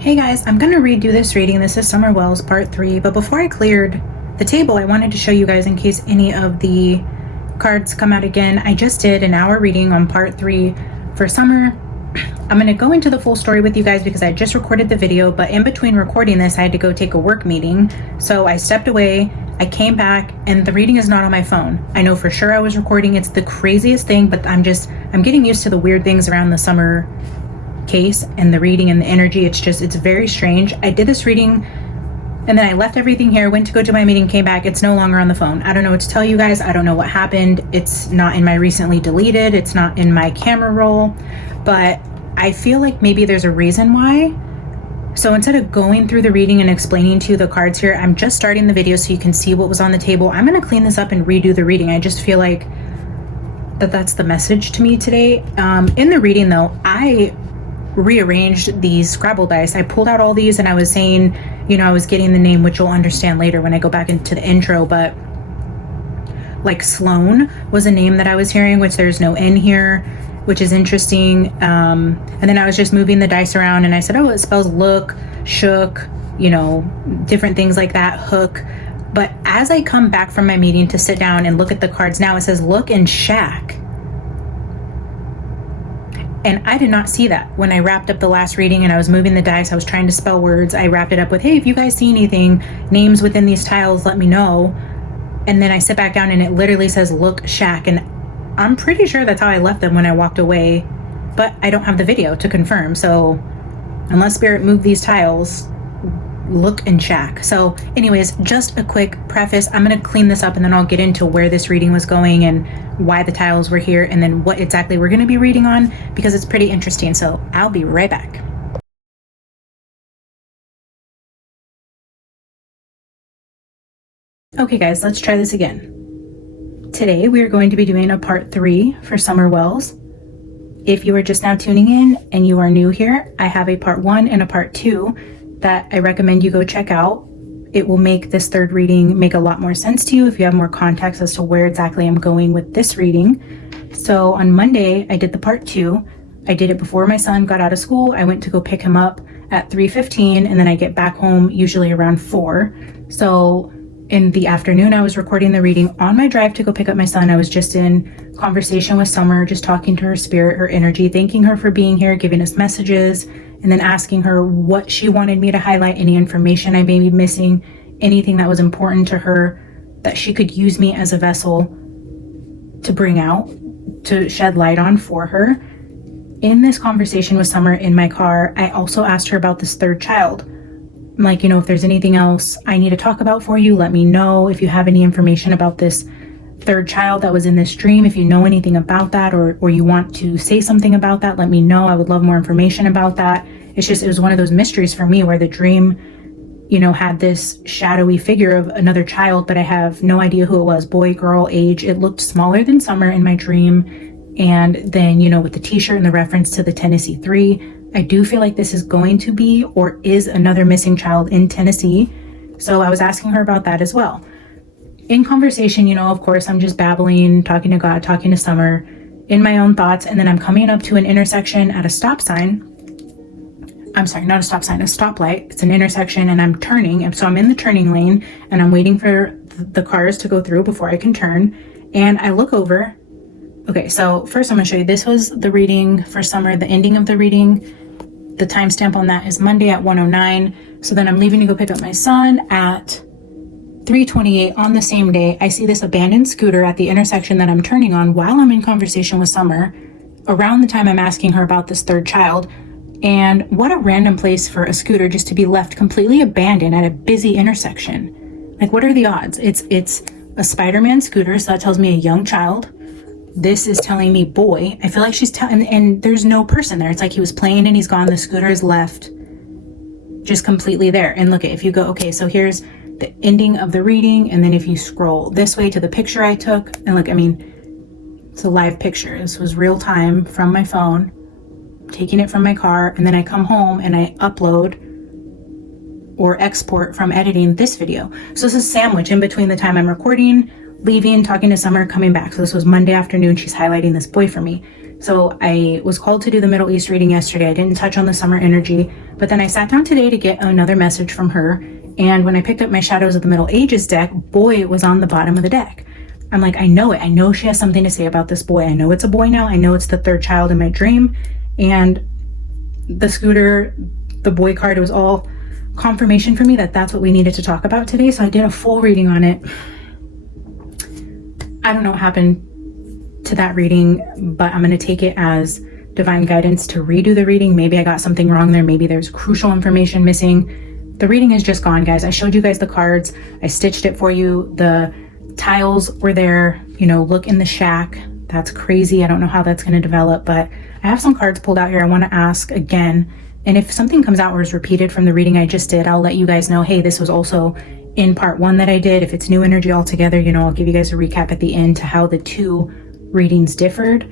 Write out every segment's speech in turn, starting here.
Hey guys, I'm going to redo this reading. This is Summer Wells part 3, but before I cleared the table, I wanted to show you guys in case any of the cards come out again. I just did an hour reading on part 3 for Summer. I'm going to go into the full story with you guys because I just recorded the video, but in between recording this, I had to go take a work meeting. So I stepped away, I came back, and the reading is not on my phone. I know for sure I was recording. It's the craziest thing, but I'm getting used to the weird things around the Summer case and the reading and the energy. It's very strange. I did this reading and then I left everything here, went to go to my meeting, came back. It's no longer on the phone. I don't know what to tell you guys. I don't know what happened. It's not in my recently deleted. It's not in my camera roll, but I feel like maybe there's a reason why. So instead of going through the reading and explaining to you the cards here, I'm just starting the video so you can see what was on the table. I'm going to clean this up and redo the reading. I just feel like that's the message to me today. In the reading though, I rearranged these Scrabble dice. I pulled out all these and I was saying, I was getting the name, which you'll understand later when I go back into the intro, but like Sloan was a name that I was hearing, which there's no N here, which is interesting. And then I was just moving the dice around and I said, oh, it spells look, shook, different things like that, hook. But as I come back from my meeting to sit down and look at the cards now, it says look and shack. And I did not see that when I wrapped up the last reading and I was moving the dice. I was trying to spell words. I wrapped it up with, hey, if you guys see anything, names within these tiles, let me know. And then I sit back down and it literally says look shack. And I'm pretty sure that's how I left them when I walked away, but I don't have the video to confirm. So unless Spirit moved these tiles, look and shack. So anyways, just a quick preface. I'm going to clean this up and then I'll get into where this reading was going and why the tiles were here and then what exactly we're going to be reading on, because it's pretty interesting. So I'll be right back. Okay guys, let's try this again. Today we are going to be doing a part 3 for Summer Wells. If you are just now tuning in and you are new here, I have a part 1 and a part 2 that I recommend you go check out. It will make this third reading make a lot more sense to you if you have more context as to where exactly I'm going with this reading. So on Monday, I did the part 2. I did it before my son got out of school. I went to go pick him up at 3:15 and then I get back home usually around 4. So in the afternoon, I was recording the reading. On my drive to go pick up my son, I was just in conversation with Summer, just talking to her spirit, her energy, thanking her for being here, giving us messages, and then asking her what she wanted me to highlight, any information I may be missing, anything that was important to her that she could use me as a vessel to bring out, to shed light on for her. In this conversation with Summer in my car, I also asked her about this third child. I'm like, if there's anything else I need to talk about for you, let me know. If you have any information about this third child that was in this dream, if you know anything about that or you want to say something about that, let me know. I would love more information about that. It was one of those mysteries for me where the dream, had this shadowy figure of another child, but I have no idea who it was, boy, girl, age. It looked smaller than Summer in my dream. And then, with the t-shirt and the reference to the Tennessee 3, I do feel like this is going to be or is another missing child in Tennessee. So I was asking her about that as well. In conversation, of course, I'm just babbling, talking to God, talking to Summer in my own thoughts. And then I'm coming up to an intersection at a stop sign. I'm sorry, not a stop sign, a stoplight. It's an intersection and I'm turning. And so I'm in the turning lane and I'm waiting for the cars to go through before I can turn. And I look over. Okay, so first I'm going to show you, this was the reading for Summer, the ending of the reading. The timestamp on that is Monday at 1:09. So then I'm leaving to go pick up my son at 3:28 on the same day. I see this abandoned scooter at the intersection that I'm turning on while I'm in conversation with Summer around the time I'm asking her about this third child. And what a random place for a scooter just to be left completely abandoned at a busy intersection. Like, what are the odds? It's a Spider-Man scooter, so that tells me a young child. This is telling me boy. I feel like she's telling, and there's no person there. It's like he was playing and he's gone. The scooter is left just completely there. And look, if you go, okay, so here's the ending of the reading. And then if you scroll this way to the picture I took, and look, it's a live picture. This was real time from my phone, taking it from my car. And then I come home and I upload or export from editing this video. So this is sandwich in between the time I'm recording, leaving, talking to Summer, coming back. So this was Monday afternoon. She's highlighting this boy for me. So I was called to do the Middle East reading yesterday. I didn't touch on the summer energy, but then I sat down today to get another message from her. And when I picked up my Shadows of the Middle Ages deck, boy, it was on the bottom of the deck. I'm like, I know it. I know she has something to say about this boy. I know it's a boy now. I know it's the third child in my dream. And the scooter, the boy card, it was all confirmation for me that that's what we needed to talk about today. So I did a full reading on it. I don't know what happened to that reading, but I'm going to take it as divine guidance to redo the reading. Maybe I got something wrong there. Maybe there's crucial information missing. The reading is just gone, guys. I showed you guys the cards. I stitched it for you. The tiles were there. You know, look in the shack. That's crazy. I don't know how that's going to develop, but I have some cards pulled out here. I want to ask again. And if something comes out or is repeated from the reading I just did, I'll let you guys know, hey, this was also in part 1 that I did. If it's new energy altogether, you know, I'll give you guys a recap at the end to how the 2 readings differed.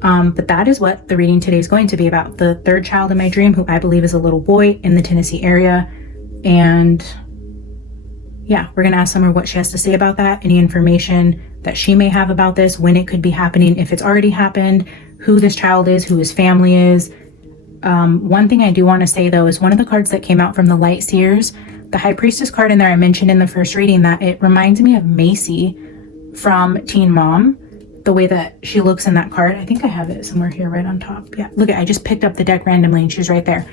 But that is what the reading today is going to be about. The third child in my dream, who I believe is a little boy in the Tennessee area. And yeah, we're going to ask Summer what she has to say about that, any information that she may have about this, when it could be happening, if it's already happened, who this child is, who his family is. One thing I do want to say, though, is one of the cards that came out from the Light Seers, the High Priestess card in there, I mentioned in the first reading that it reminds me of Macy from Teen Mom, the way that she looks in that card. I think I have it somewhere here right on top. Yeah, look, I just picked up the deck randomly and she's right there.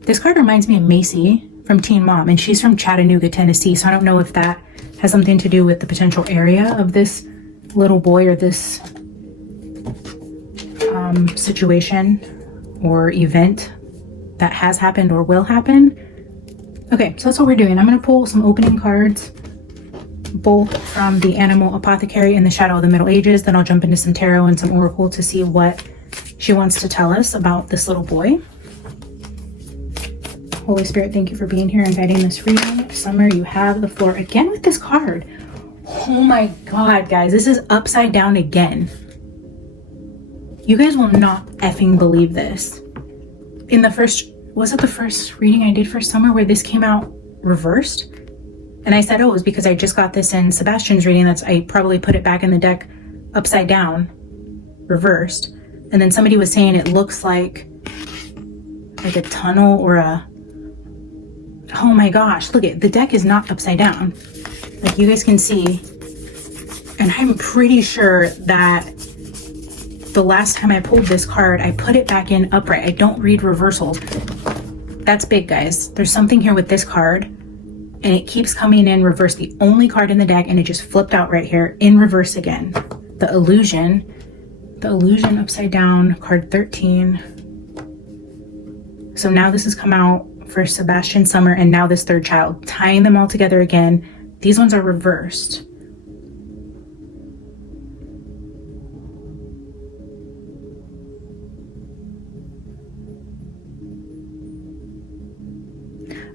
This card reminds me of Macy from Teen Mom, and she's from Chattanooga, Tennessee. So I don't know if that has something to do with the potential area of this little boy or this situation or event that has happened or will happen. Okay, so that's what we're doing. I'm going to pull some opening cards, both from the Animal Apothecary and the Shadow of the Middle Ages. Then I'll jump into some tarot and some oracle to see what she wants to tell us about this little boy. Holy Spirit, thank you for being here and guiding this reading. Summer, you have the floor again with this card. Oh my God, guys, this is upside down again. You guys will not effing believe this. In the first, was it the first reading I did for Summer where this came out reversed? And I said, oh, it was because I just got this in Sebastian's reading. I probably put it back in the deck upside down, reversed. And then somebody was saying it looks like a tunnel or a, oh my gosh, look it, the deck is not upside down. Like you guys can see. And I'm pretty sure that the last time I pulled this card, I put it back in upright. I don't read reversals. That's big, guys. There's something here with this card, and it keeps coming in reverse. The only card in the deck, and it just flipped out right here in reverse again. The illusion upside down, card 13. So now this has come out for Sebastian, Summer, and now this third child, tying them all together again. These ones are reversed.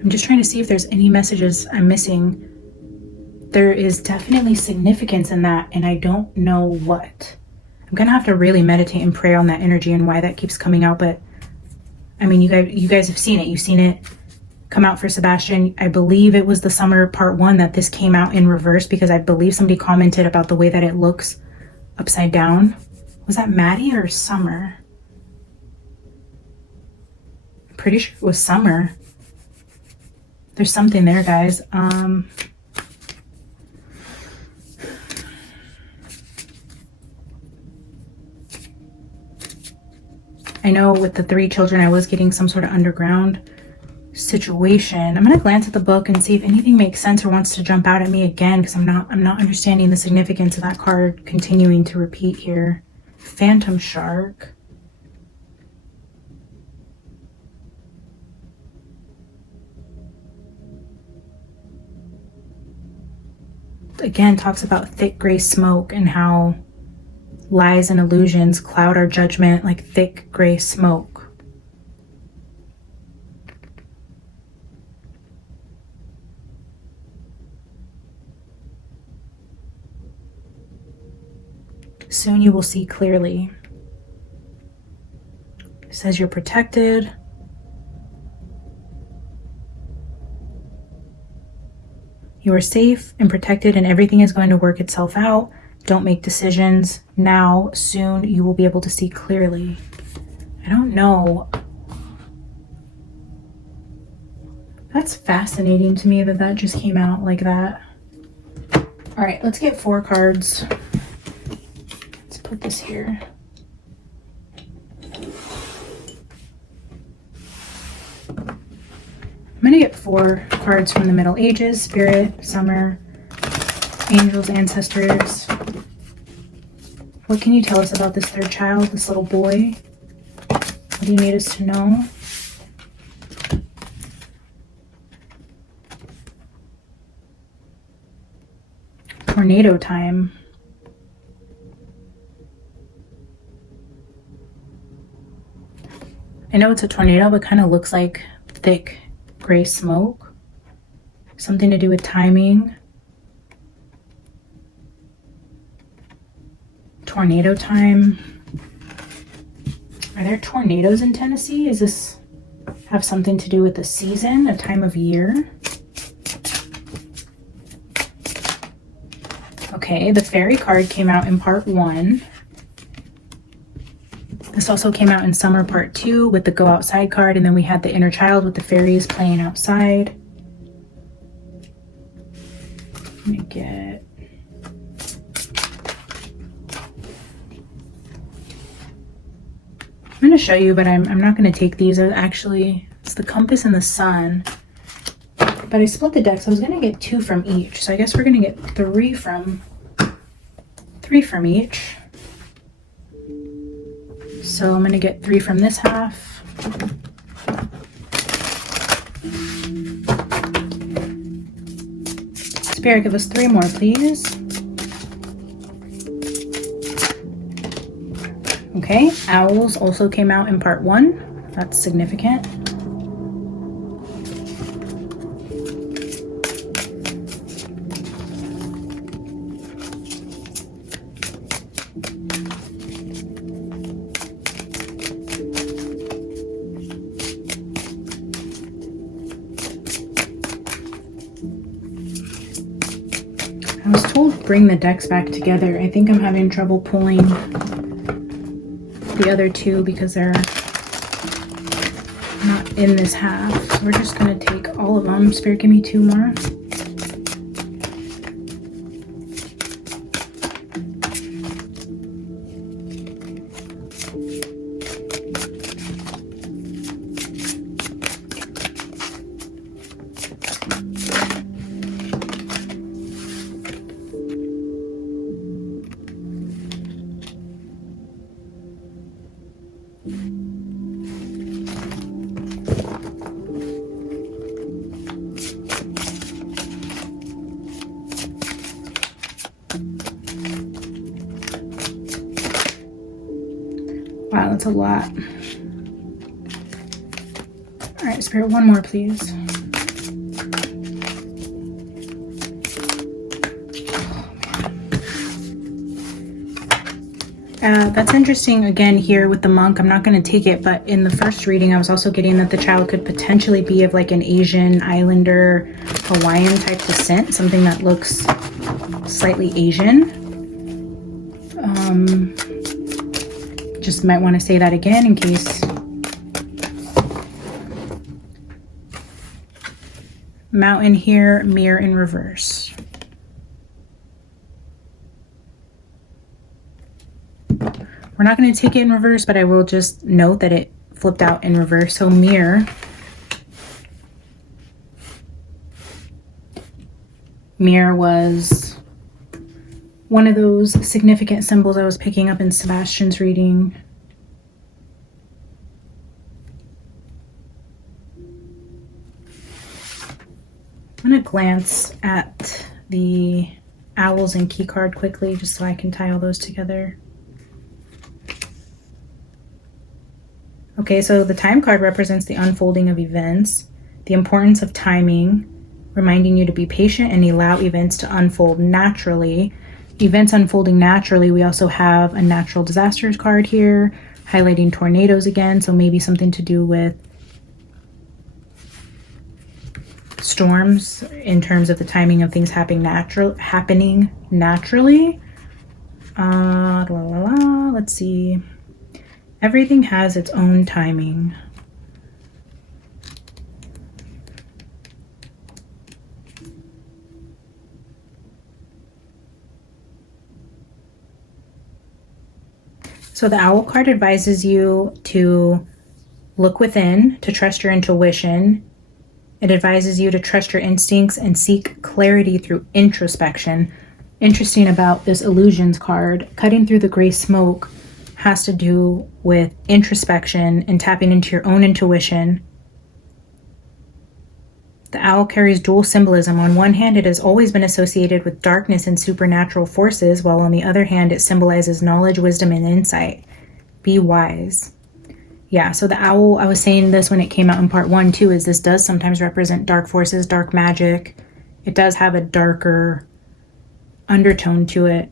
I'm just trying to see if there's any messages I'm missing. There is definitely significance in that, and I don't know what. I'm gonna have to really meditate and pray on that energy and why that keeps coming out. But I mean, you guys have seen it. You've seen it come out for Sebastian. I believe it was the Summer part 1 that this came out in reverse, because I believe somebody commented about the way that it looks upside down. Was that Maddie or Summer? I'm pretty sure it was Summer. There's something there, guys. I know with the 3 children, I was getting some sort of underground situation. I'm going to glance at the book and see if anything makes sense or wants to jump out at me again, because I'm not understanding the significance of that card continuing to repeat here. Phantom Shark. Again, talks about thick gray smoke and how lies and illusions cloud our judgment like thick gray smoke. Soon you will see clearly. It says you're protected. You are safe and protected, and everything is going to work itself out. Don't make decisions now. Soon you will be able to see clearly. I don't know. That's fascinating to me that that just came out like that. All right, let's get 4 cards. Let's put this here. I'm gonna get 4 cards from the Middle Ages: Spirit, Summer, Angels, Ancestors. What can you tell us about this third child, this little boy? What do you need us to know? Tornado time. I know it's a tornado, but kind of looks like thick gray smoke. Something to do with timing. Tornado time. Are there tornadoes in Tennessee? Is this have something to do with the season, a time of year? Okay, the fairy card came out in part 1. This also came out in summer part 2 with the go outside card, and then we had the inner child with the fairies playing outside. Let me get... I'm going to show you, but I'm not going to take these. Actually, it's the compass and the sun. But I split the deck, so I was going to get 2 from each. So I guess we're going to get 3 from each. So I'm going to get 3 from this half. Spirit, give us 3 more, please. Okay, owls also came out in part 1. That's significant. I was told bring the decks back together. I think I'm having trouble pulling the other 2 because they're not in this half. So we're just going to take all of them. Spirit, give me 2 more. Wow, that's a lot. All right, Spirit, 1 more, please. That's interesting again here with the monk. I'm not going to take it, but in the first reading, I was also getting that the child could potentially be of like an Asian, Islander, Hawaiian type descent, something that looks slightly Asian. Just might want to say that again in case. Mountain here, mirror in reverse. We're not going to take it in reverse, but I will just note that it flipped out in reverse. So mirror. Mirror was one of those significant symbols I was picking up in Sebastian's reading. I'm going to glance at the owls and key card quickly just so I can tie all those together. Okay, so the time card represents the unfolding of events, the importance of timing, reminding you to be patient and allow events to unfold naturally. Events unfolding naturally, we also have a natural disasters card here, highlighting tornadoes again, so maybe something to do with storms in terms of the timing of things happening naturally. Let's see. Everything has its own timing. So the owl card advises you to look within, to trust your intuition. It advises you to trust your instincts and seek clarity through introspection. Interesting about this illusions card, cutting through the gray smoke has to do with introspection and tapping into your own intuition. The owl carries dual symbolism. On one hand, it has always been associated with darkness and supernatural forces, while on the other hand, it symbolizes knowledge, wisdom, and insight. Be wise. Yeah, so the owl, I was saying this when it came out in part 1 too, is this does sometimes represent dark forces, dark magic. It does have a darker undertone to it.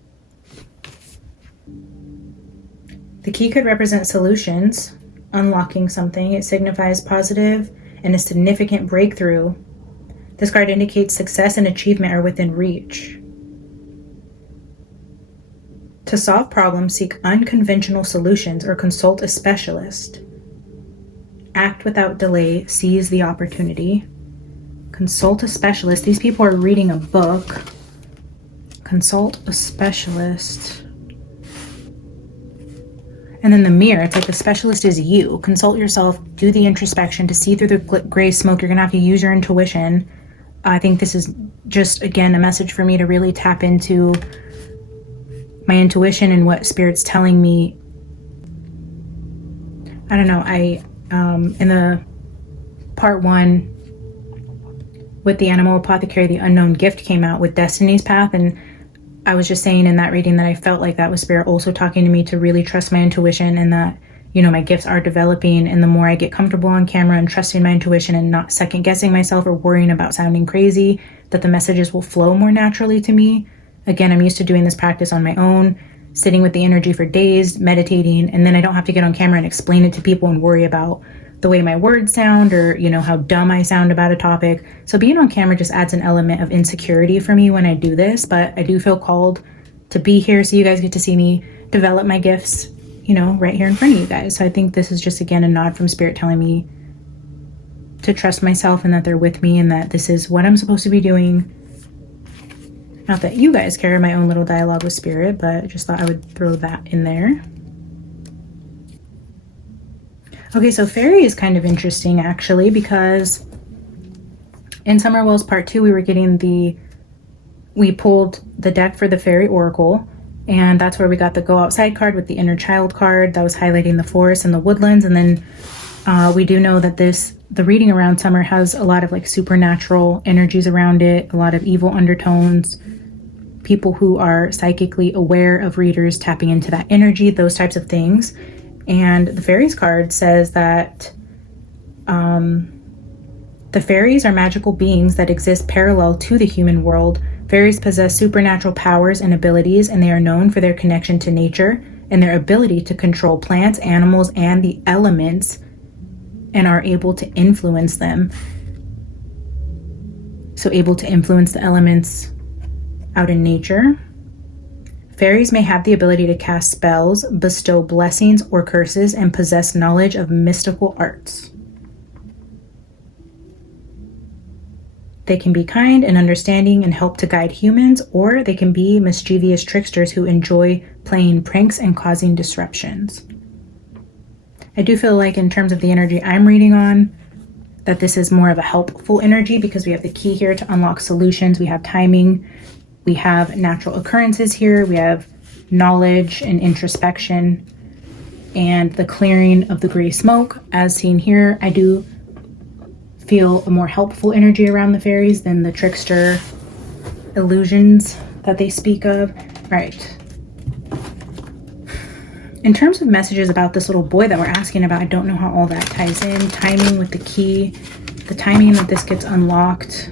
The key could represent solutions, unlocking something. It signifies positive and a significant breakthrough. This card indicates success and achievement are within reach. To solve problems, seek unconventional solutions or consult a specialist. Act without delay, seize the opportunity. Consult a specialist. These people are reading a book. Consult a specialist. And then the mirror, it's like the specialist is you. Consult yourself, do the introspection to see through the gray smoke. You're gonna have to use your intuition. I think this is just, again, a message for me to really tap into my intuition and what Spirit's telling me. I don't know, in the part 1 with the animal apothecary, the unknown gift came out with Destiny's Path, and I was just saying in that reading that I felt like that was Spirit also talking to me to really trust my intuition, and that, you know, my gifts are developing, and the more I get comfortable on camera and trusting my intuition and not second guessing myself or worrying about sounding crazy, that the messages will flow more naturally to me. Again, I'm used to doing this practice on my own, sitting with the energy for days, meditating, and then I don't have to get on camera and explain it to people and worry about the way my words sound or, you know, how dumb I sound about a topic. So being on camera just adds an element of insecurity for me when I do this, but I do feel called to be here so you guys get to see me develop my gifts, you know, right here in front of you guys. So I think this is just, again, a nod from Spirit telling me to trust myself and that they're with me and that this is what I'm supposed to be doing. Not that you guys care, my own little dialogue with Spirit, but I just thought I would throw that in there. Okay, so Fairy is kind of interesting actually, because in Summer Wells Part 2, we pulled the deck for the Fairy Oracle, and that's where we got the Go Outside card with the Inner Child card that was highlighting the forest and the woodlands. And then we do know that the reading around Summer has a lot of like supernatural energies around it, a lot of evil undertones, people who are psychically aware of readers tapping into that energy, those types of things. And the Fairies card says that the fairies are magical beings that exist parallel to the human world. Fairies possess supernatural powers and abilities, and they are known for their connection to nature and their ability to control plants, animals, and the elements, and are able to influence them. So able to influence the elements out in nature. Fairies may have the ability to cast spells, bestow blessings or curses, and possess knowledge of mystical arts. They can be kind and understanding and help to guide humans, or they can be mischievous tricksters who enjoy playing pranks and causing disruptions. I do feel like in terms of the energy I'm reading on, that this is more of a helpful energy because we have the key here to unlock solutions. We have timing. We have natural occurrences here. We have knowledge and introspection and the clearing of the gray smoke. As seen here, I do feel a more helpful energy around the fairies than the trickster illusions that they speak of. Right. In terms of messages about this little boy that we're asking about, I don't know how all that ties in. Timing with the key, the timing that this gets unlocked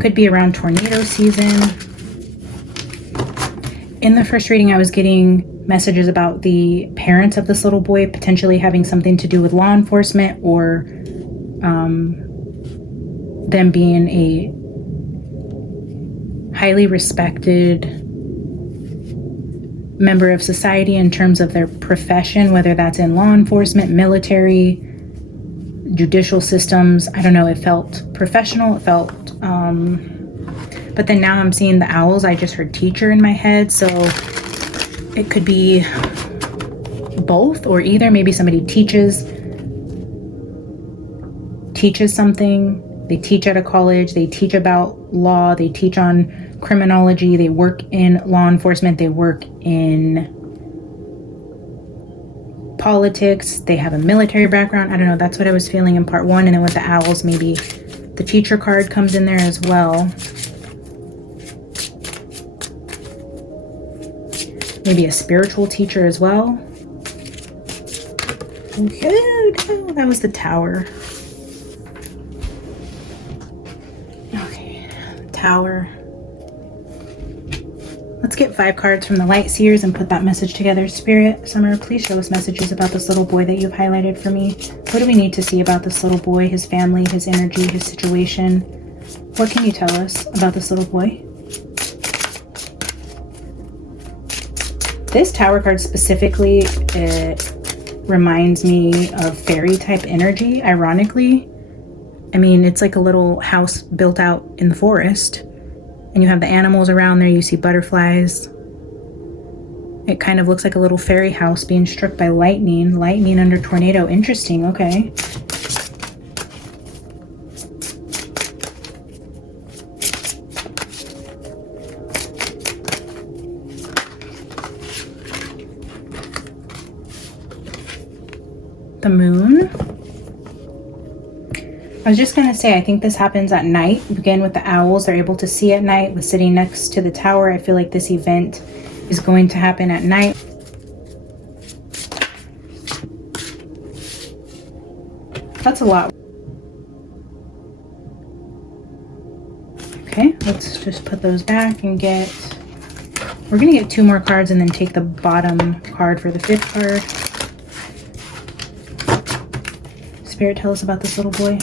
could be around tornado season. In the first reading, I was getting messages about the parents of this little boy potentially having something to do with law enforcement, or them being a highly respected member of society in terms of their profession, whether that's in law enforcement, military, judicial systems. I don't know, it felt professional, it felt, but then now I'm seeing the owls. I just heard teacher in my head, so it could be both or either. Maybe somebody teaches something. They teach at a college, they teach about law, they teach on criminology, they work in law enforcement, they work in politics, they have a military background. I don't know, that's what I was feeling in part 1. And then with the owls, maybe the teacher card comes in there as well. Maybe a spiritual teacher as well. Okay, that was the Tower. Okay, Tower. Let's get 5 cards from the Light Seers and put that message together. Spirit, Summer, please show us messages about this little boy that you've highlighted for me. What do we need to see about this little boy, his family, his energy, his situation? What can you tell us about this little boy? This Tower card specifically, it reminds me of fairy type energy, ironically. I mean, it's like a little house built out in the forest, and you have the animals around there. You see butterflies. It kind of looks like a little fairy house being struck by lightning. Lightning under tornado. Interesting. Okay. The Moon. I was just going to say, I think this happens at night. Again, with the owls, they're able to see at night. With sitting next to the Tower, I feel like this event is going to happen at night. That's a lot. Okay, let's just put those back and get... We're going to get 2 more cards and then take the bottom card for the 5th card. Spirit, tell us about this little boy.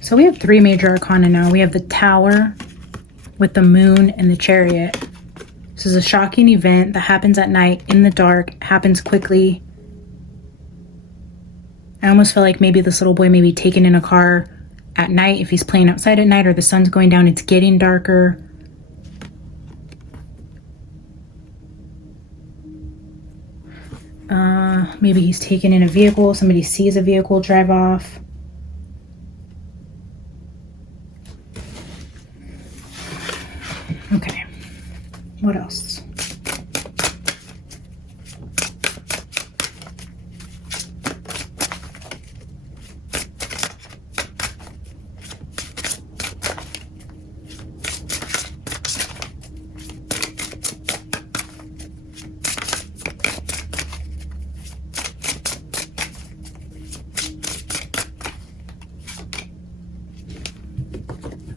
So we have 3 major arcana now. We have the Tower with the Moon and the Chariot. This is a shocking event that happens at night, in the dark, happens quickly. I almost feel like maybe this little boy may be taken in a car at night if he's playing outside at night, or the sun's going down, it's getting darker. Maybe he's taken in a vehicle, somebody sees a vehicle drive off. Okay, what else?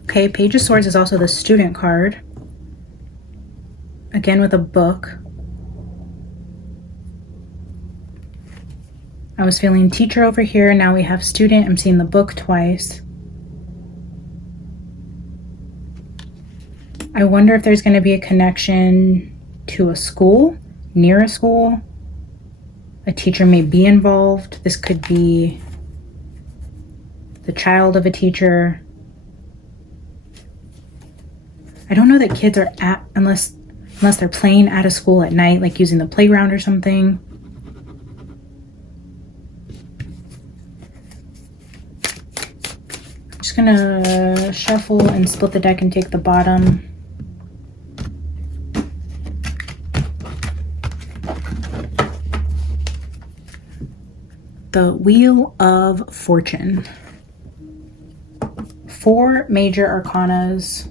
Okay, Page of Swords is also the student card. Again with a book. I was feeling teacher over here. Now we have student. I'm seeing the book twice. I wonder if there's going to be a connection to a school, near a school. A teacher may be involved. This could be the child of a teacher. I don't know that kids are at, unless they're playing at a school at night, like using the playground or something. I'm just gonna shuffle and split the deck and take the bottom. The Wheel of Fortune. 4 major arcanas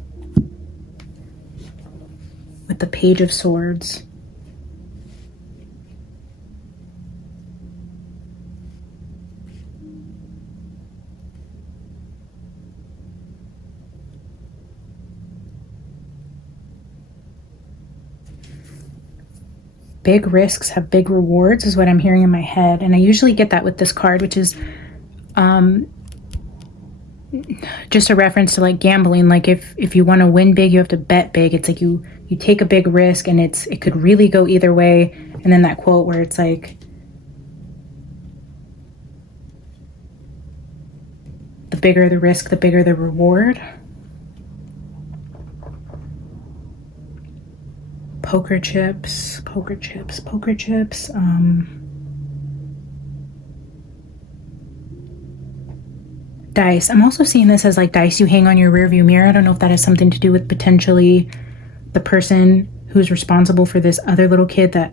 with the Page of Swords. big risks have big rewards is what I'm hearing in my head. And I usually get that with this card, which is just a reference to like gambling. Like if you want to win big, you have to bet big. It's like you take a big risk, and it could really go either way. And then that quote where it's like, the bigger the risk, the bigger the reward. Poker chips. Dice. I'm also seeing this as like dice you hang on your rearview mirror. I don't know if that has something to do with potentially the person who's responsible for this other little kid that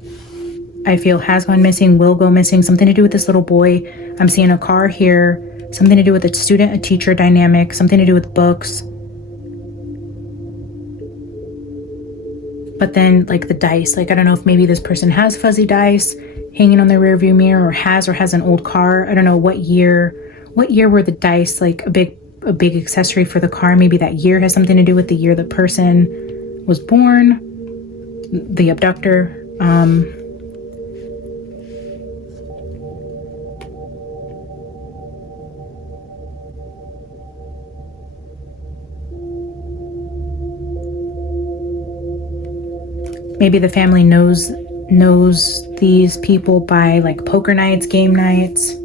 I feel has gone missing, will go missing, something to do with this little boy. I'm seeing a car here, something to do with a student, a teacher dynamic, something to do with books. But then like the dice, like I don't know if maybe this person has fuzzy dice hanging on their rearview mirror, or has an old car. I don't know what year were the dice like a big accessory for the car. Maybe that year has something to do with the year the person was born, the abductor. Maybe the family knows these people by like poker nights, game nights.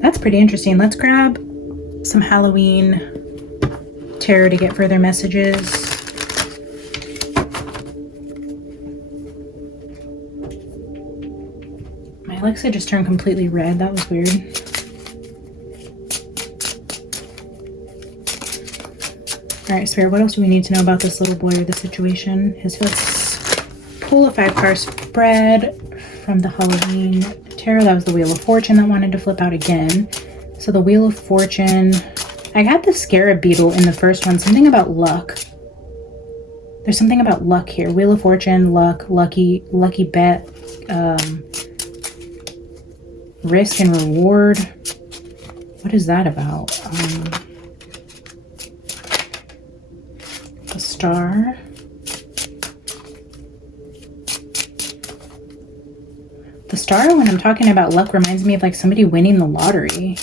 That's pretty interesting. Let's grab some Halloween tarot to get further messages. My Alexa just turned completely red. That was weird. All right, Spirit, what else do we need to know about this little boy or the situation? Let's pull a 5-card spread from the Halloween tarot. That was the Wheel of Fortune that wanted to flip out again. So the Wheel of Fortune, I got the Scarab Beetle in the first one. Something about luck. There's something about luck here. Wheel of Fortune, luck, lucky bet, risk and reward. What is that about? The Star. The Star, when I'm talking about luck, reminds me of like somebody winning the lottery.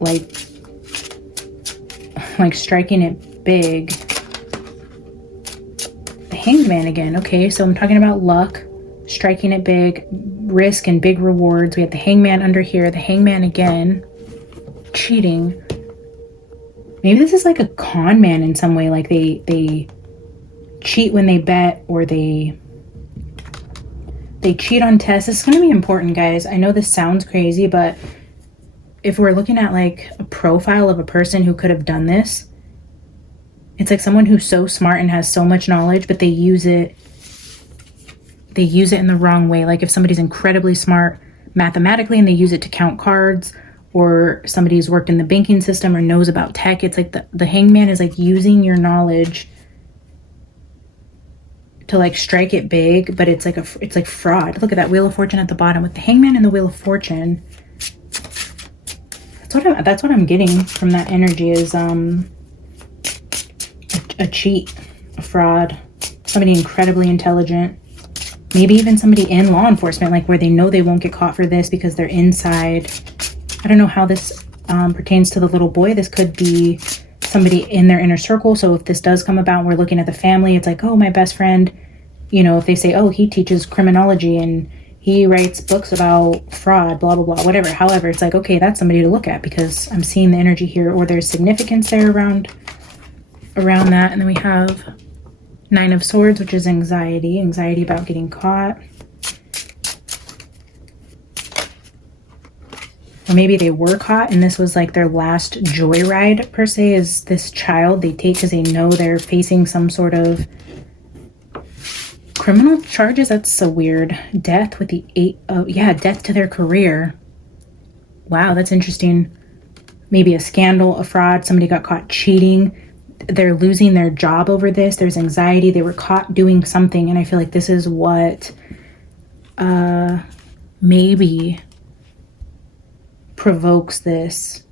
Like striking it big. The Hanged Man again. Okay, so I'm talking about luck, striking it big, risk and big rewards. We have the Hangman under here, the Hangman again, cheating. Maybe this is like a con man in some way, like they cheat when they bet, or they cheat on tests. This is going to be important, guys. I know this sounds crazy, but if we're looking at like a profile of a person who could have done this, it's like someone who's so smart and has so much knowledge, but they use it in the wrong way. Like if somebody's incredibly smart mathematically and they use it to count cards, or somebody who's worked in the banking system or knows about tech, it's like the Hangman is like using your knowledge to like strike it big, but it's like fraud. Look at that Wheel of Fortune at the bottom with the Hangman and the Wheel of Fortune. That's what I'm getting from that energy is a cheat, a fraud, somebody incredibly intelligent, maybe even somebody in law enforcement, like where they know they won't get caught for this because they're inside. I don't know how this pertains to the little boy. This could be somebody in their inner circle. So if this does come about, we're looking at the family. It's like, oh, my best friend, you know, if they say, oh, he teaches criminology and he writes books about fraud, blah, blah, blah, whatever. However, it's like, okay, that's somebody to look at because I'm seeing the energy here, or there's significance there around that. And then we have 9 of Swords, which is anxiety about getting caught. Or maybe they were caught and this was like their last joyride per se, is this child they take because they know they're facing some sort of criminal charges. That's so weird. Death with the 8 of, yeah, death to their career. Wow, that's interesting. Maybe a scandal, a fraud, somebody got caught cheating. They're losing their job over this. There's anxiety. They were caught doing something. And I feel like this is what maybe provokes this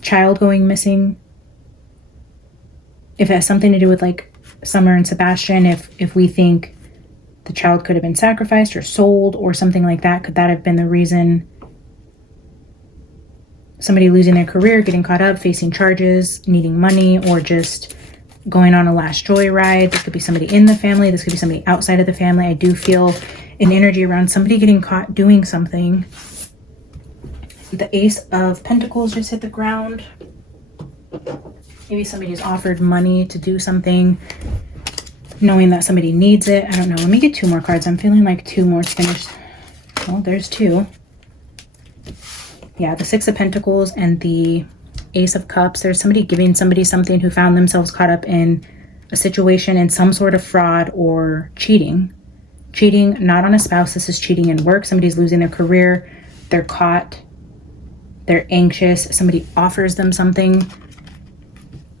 child going missing. If it has something to do with like Summer and Sebastian, if we think the child could have been sacrificed or sold or something like that. Could that have been the reason? Somebody losing their career, getting caught up, facing charges, needing money, or just going on a last joyride. This could be somebody in the family. This could be somebody outside of the family. I do feel an energy around somebody getting caught doing something. The Ace of Pentacles just hit the ground. Maybe somebody's offered money to do something, knowing that somebody needs it. I don't know. Let me get 2 more cards. I'm feeling like 2 more finished. Well, there's 2. Yeah, the Six of Pentacles and the Ace of Cups. There's somebody giving somebody something who found themselves caught up in a situation in some sort of fraud or cheating. Cheating, not on a spouse. This is cheating in work. Somebody's losing their career. They're caught. They're anxious. Somebody offers them something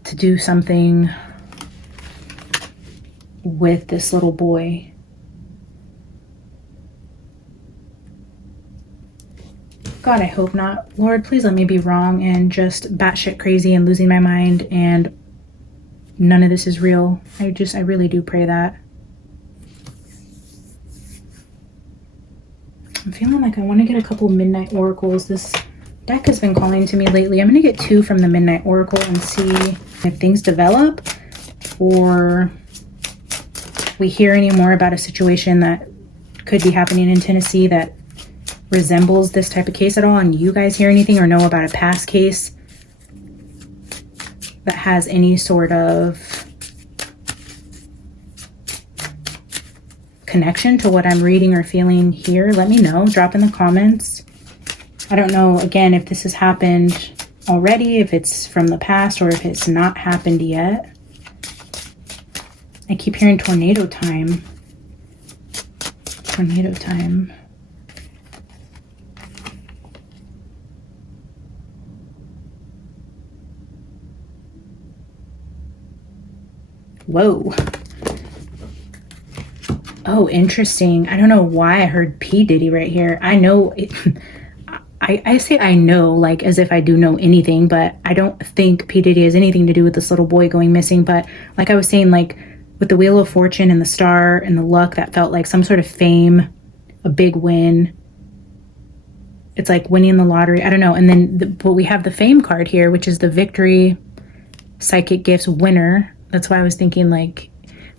to do something with this little boy. God, I hope not. Lord, please let me be wrong and just batshit crazy and losing my mind and none of this is real. I really do pray that. I'm feeling like I want to get a couple Midnight Oracles. This deck has been calling to me lately. I'm going to get 2 from the Midnight Oracle and see if things develop or we hear any more about a situation that could be happening in Tennessee that resembles this type of case at all, and you guys hear anything or know about a past case that has any sort of connection to what I'm reading or feeling here, let me know. Drop in the comments. I don't know, again, if this has happened already, if it's from the past, or if it's not happened yet. I keep hearing tornado time. Tornado time. Whoa. Oh, interesting. I don't know why I heard P. Diddy right here. I know it. I say I know like as if I do know anything, but I don't think P. Diddy has anything to do with this little boy going missing. But like I was saying, like with the Wheel of Fortune and the star and the luck, that felt like some sort of fame, a big win. It's like winning the lottery. I don't know. And then but we have the fame card here, which is the victory, psychic gifts, winner. That's why I was thinking like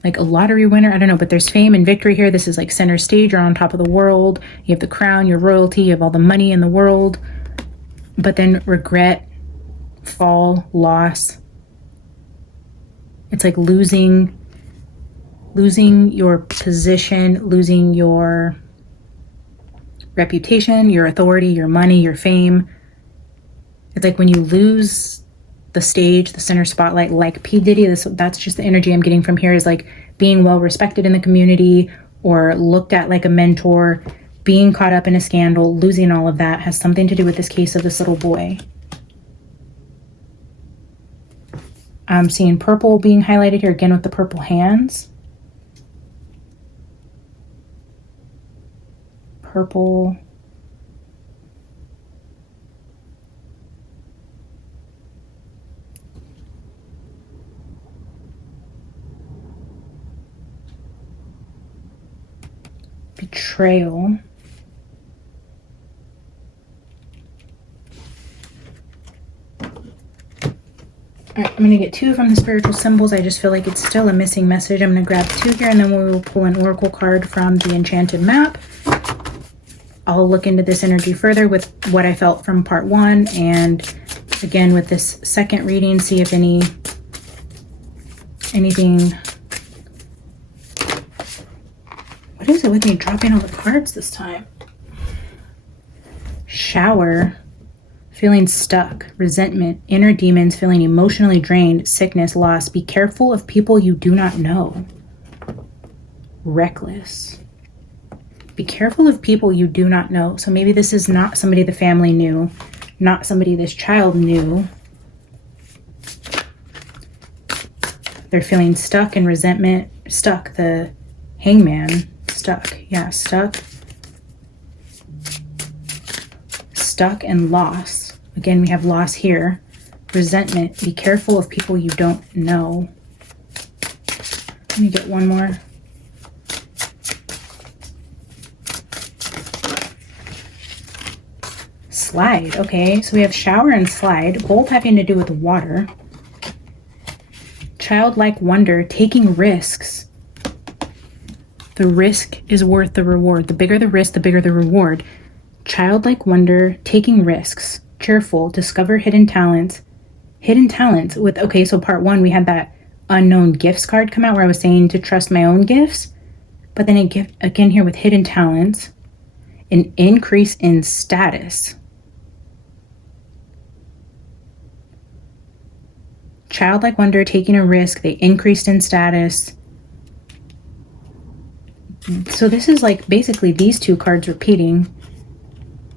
a lottery winner. I don't know, but there's fame and victory here. This is like center stage. You're on top of the world. You have the crown, your royalty, you have all the money in the world. But then regret, fall, loss. It's like losing your position, losing your reputation, your authority, your money, your fame. It's like when you lose the stage, the center spotlight, like P. Diddy, that's just the energy I'm getting from here, is like being well respected in the community or looked at like a mentor, being caught up in a scandal, losing all of that has something to do with this case of this little boy. I'm seeing purple being highlighted here again with the purple hands. Purple. Betrayal. All right, I'm going to get 2 from the spiritual symbols. I just feel like it's still a missing message. I'm going to grab 2 here and then we will pull an oracle card from the enchanted map. I'll look into this energy further with what I felt from part 1 and again with this second reading, see if anything. What is it with me dropping all the cards this time? Shower. Feeling stuck. Resentment. Inner demons. Feeling emotionally drained. Sickness. Loss. Be careful of people you do not know. Reckless. Be careful of people you do not know. So maybe this is not somebody the family knew. Not somebody this child knew. They're feeling stuck in resentment. Stuck. The hangman. Stuck. Yeah, stuck. Stuck and loss. Again, we have loss here. Resentment. Be careful of people you don't know. Let me get one more. Slide. Okay, so we have shower and slide, both having to do with water. Childlike wonder, taking risks. The risk is worth the reward. The bigger the risk, the bigger the reward. Childlike wonder, taking risks. Cheerful, discover hidden talents. Hidden talents with, okay, so part 1, we had that unknown gifts card come out where I was saying to trust my own gifts. But then again here with hidden talents, an increase in status. Childlike wonder, taking a risk, they increased in status. So this is like basically these two cards repeating.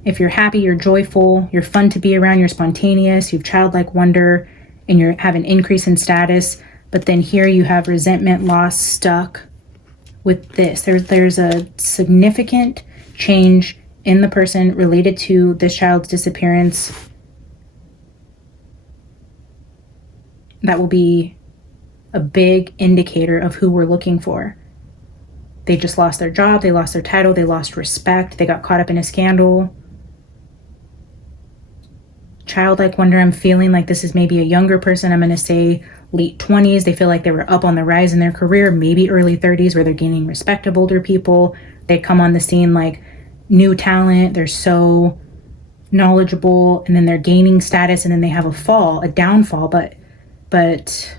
If you're happy, you're joyful, you're fun to be around, you're spontaneous, you have childlike wonder, and you have an increase in status. But then here you have resentment, loss, stuck with this. There's a significant change in the person related to this child's disappearance that will be a big indicator of who we're looking for. They just lost their job, they lost their title, they lost respect, they got caught up in a scandal. Childlike wonder, I'm feeling like this is maybe a younger person. I'm going to say late 20s. They feel like they were up on the rise in their career, maybe early 30s where they're gaining respect of older people. They come on the scene like new talent. They're so knowledgeable, and then they're gaining status, and then they have a downfall. But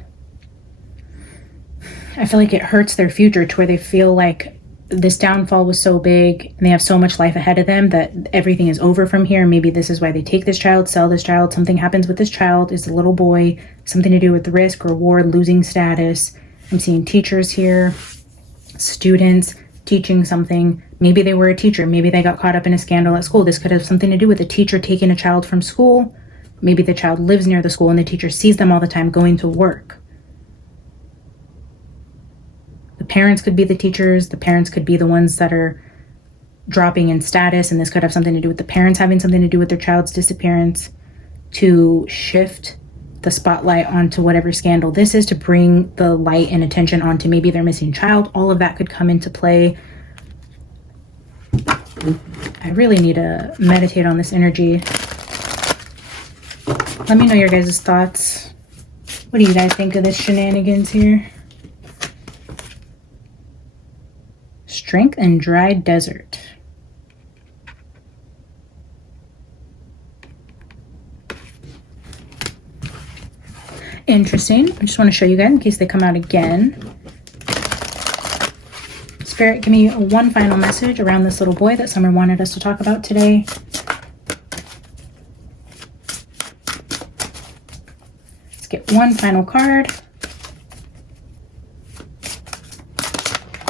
I feel like it hurts their future to where they feel like this downfall was so big and they have so much life ahead of them that everything is over from here. Maybe this is why they take this child, sell this child. Something happens with this child. It's a little boy, something to do with risk, reward, losing status. I'm seeing teachers here, students teaching something. Maybe they were a teacher. Maybe they got caught up in a scandal at school. This could have something to do with a teacher taking a child from school. Maybe the child lives near the school and the teacher sees them all the time going to work. The parents could be the teachers. The parents could be the ones that are dropping in status, and this could have something to do with the parents having something to do with their child's disappearance, to shift the spotlight onto whatever scandal this is, to bring the light and attention onto maybe their missing child. All of that could come into play. I really need to meditate on this energy. Let me know your guys' thoughts. What do you guys think of this shenanigans here? Strength and dry desert. Interesting. I just want to show you guys in case they come out again. Spirit, give me one final message around this little boy that Summer wanted us to talk about today. Let's get one final card.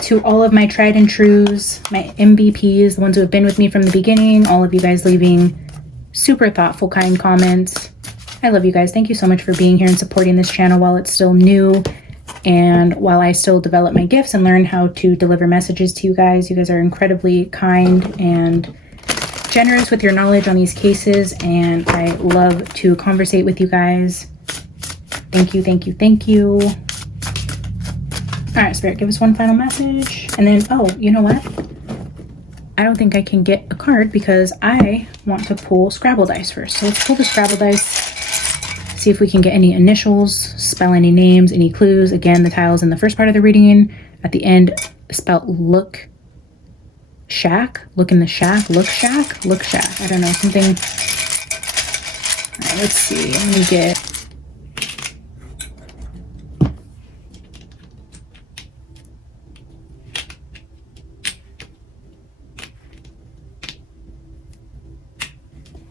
To all of my tried and trues, my MVPs, the ones who have been with me from the beginning, all of you guys leaving super thoughtful, kind comments. I love you guys. Thank you so much for being here and supporting this channel while it's still new and while I still develop my gifts and learn how to deliver messages to you guys. You guys are incredibly kind and generous with your knowledge on these cases, and I love to conversate with you guys. Thank you, thank you, thank you. All right, Spirit, give us one final message. And then, oh, you know what? I don't think I can get a card because I want to pull Scrabble dice first. So let's pull the Scrabble dice, see if we can get any initials, spell any names, any clues. Again, the tiles in the first part of the reading. At the end, spelled look shack. Look in the shack. Look shack. Look shack. I don't know, something. All right, let's see. Let me get...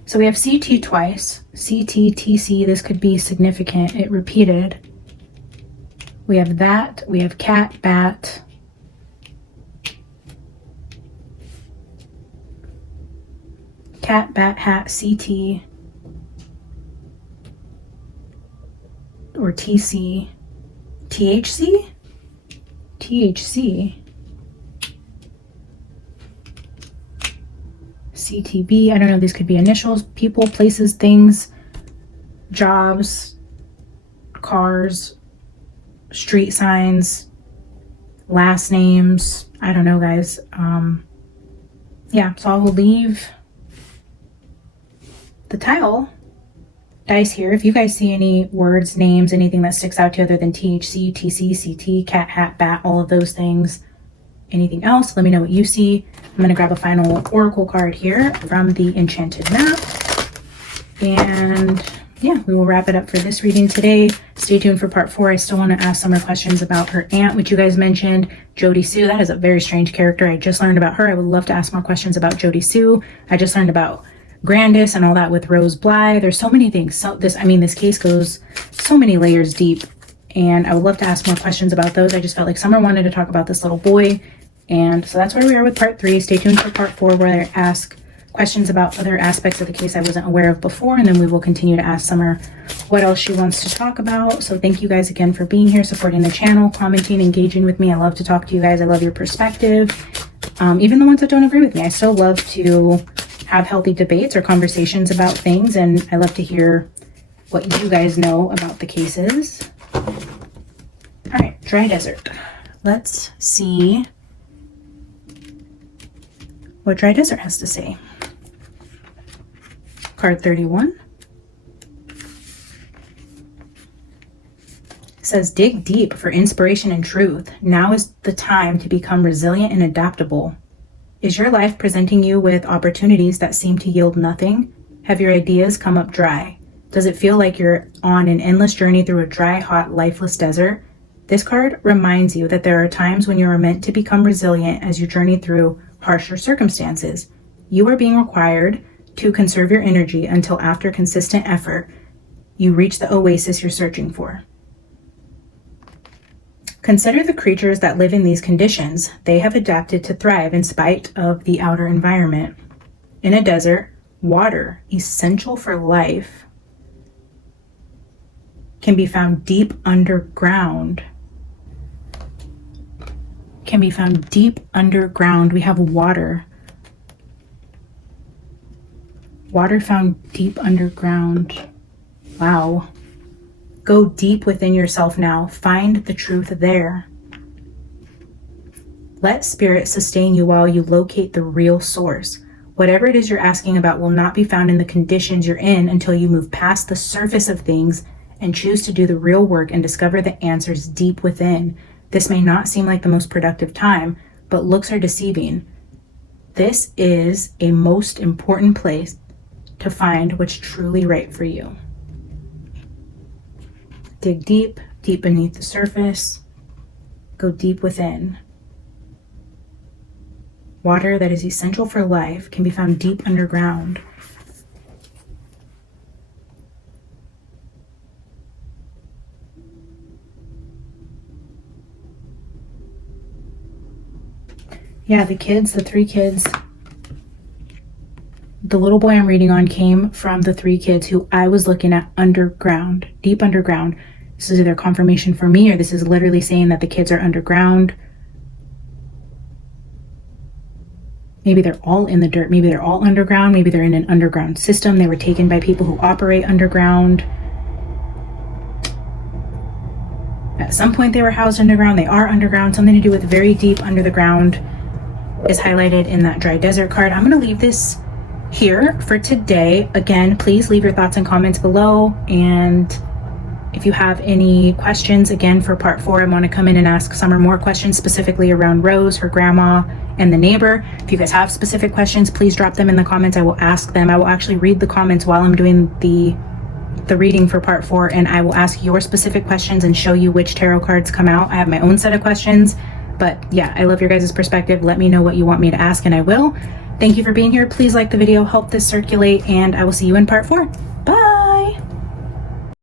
So we have CT twice, CT, TC, this could be significant, it repeated. We have that, we have cat, bat. Cat, bat, hat, CT. Or TC. THC? THC. CTB, I don't know, these could be initials, people, places, things, jobs, cars, street signs, last names. I don't know, guys. Yeah, so I will leave the tile dice here. If you guys see any words, names, anything that sticks out to you other than THC, TC, CT, cat, hat, bat, all of those things, anything else, let me know what you see. I'm going to grab a final oracle card here from the Enchanted Map. And yeah, we will wrap it up for this reading today. Stay tuned for part 4. I still want to ask some more questions about her aunt, which you guys mentioned, Jody Sue. That is a very strange character. I just learned about her. I would love to ask more questions about Jody Sue. I just learned about Grandis and all that with Rose Bly. There's so many things. So this case goes so many layers deep, and I would love to ask more questions about those. I just felt like Summer wanted to talk about this little boy, and so that's where we are with part 3. Stay tuned for part 4, where I ask questions about other aspects of the case I wasn't aware of before, and then we will continue to ask Summer what else she wants to talk about. So thank you guys again for being here, supporting the channel, commenting, engaging with me. I love to talk to you guys. I love your perspective. Even the ones that don't agree with me, I still love to have healthy debates or conversations about things, and I love to hear what you guys know about the cases. All right, Dry Desert. Let's see what Dry Desert has to say. Card 31 says, dig deep for inspiration and truth. Now is the time to become resilient and adaptable. Is your life presenting you with opportunities that seem to yield nothing? Have your ideas come up dry? Does it feel like you're on an endless journey through a dry, hot, lifeless desert? This card reminds you that there are times when you are meant to become resilient as you journey through harsher circumstances. You are being required to conserve your energy until after consistent effort, you reach the oasis you're searching for. Consider the creatures that live in these conditions. They have adapted to thrive in spite of the outer environment. In a desert, water, essential for life, can be found deep underground. We have water. Water found deep underground. Wow. Go deep within yourself now. Find the truth there. Let spirit sustain you while you locate the real source. Whatever it is you're asking about will not be found in the conditions you're in until you move past the surface of things and choose to do the real work and discover the answers deep within. This may not seem like the most productive time, but looks are deceiving. This is a most important place to find what's truly right for you. Dig deep, deep beneath the surface. Go deep within. Water that is essential for life can be found deep underground. Yeah, the 3 kids, the little boy I'm reading on came from the 3 kids who I was looking at underground, deep underground. This is either confirmation for me or this is literally saying that the kids are underground. Maybe they're all in the dirt. Maybe they're all underground. Maybe they're in an underground system. They were taken by people who operate underground. At some point they were housed underground. They are underground. Something to do with very deep under the ground is highlighted in that Dry Desert card. I'm going to leave this here for today. Again, please leave your thoughts and comments below, and if you have any questions, again, for part 4, I want to come in and ask Summer more questions specifically around Rose, her grandma, and the neighbor. If you guys have specific questions, please drop them in the comments. I will ask them. I will actually read the comments while I'm doing the reading for part 4, and I will ask your specific questions and show you which tarot cards come out. I have my own set of questions, but yeah, I love your guys' perspective. Let me know what you want me to ask, and I will. Thank you for being here. Please like the video, help this circulate, and I will see you in part 4.